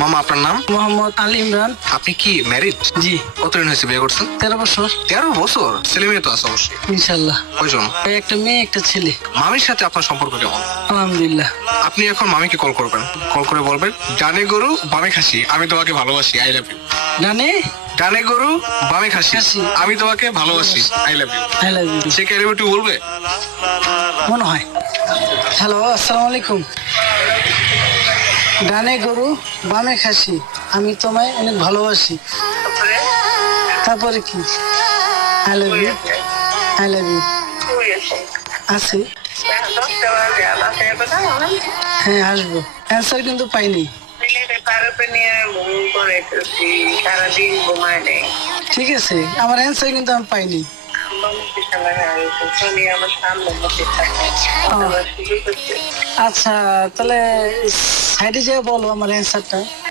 মামা আপনার নাম? মোহাম্মদ আলী ইমরান। আপনি কি ম্যারিড? জি। কতদিন হয়েছে বিয়ে করছেন? 13 বছর 13 বছর? ছেলে মেয়ে তো আছে অবশ্যই। ইনশাল্লাহ। কয়জন? একটা মেয়ে একটা ছেলে। মামির সাথে আপনার সম্পর্ক কেমন? আলহামদুলিল্লাহ। আপনি এখন মামিকে কল করবেন, কল করে বলবেন ডানে গরু বামে খাসি, আমি তোমাকে ভালোবাসি, আই লাভ ইউ। ডানে ডানে গরু বামে খাসি, খাসি, আমি তোমাকে ভালোবাসি, I love you. I love you. সে কি আই লাভ ইউ বলবে? মনে হয়। হ্যালো, আসসালামু আলাইকুম। ডানে গরু বামে খাসি, আমি তোমায় অনেক ভালোবাসি। তারপরে কি? I love you, I love you. আছে। হ্যাঁ, আসবো। অ্যান্সার কিন্তু পাইনি। ঠিক আছে, আমার অ্যান্সার কিন্তু আমি পাইনি। আচ্ছা, তাহলে সাইডে যেয়ে বলো আমার অ্যান্সারটা।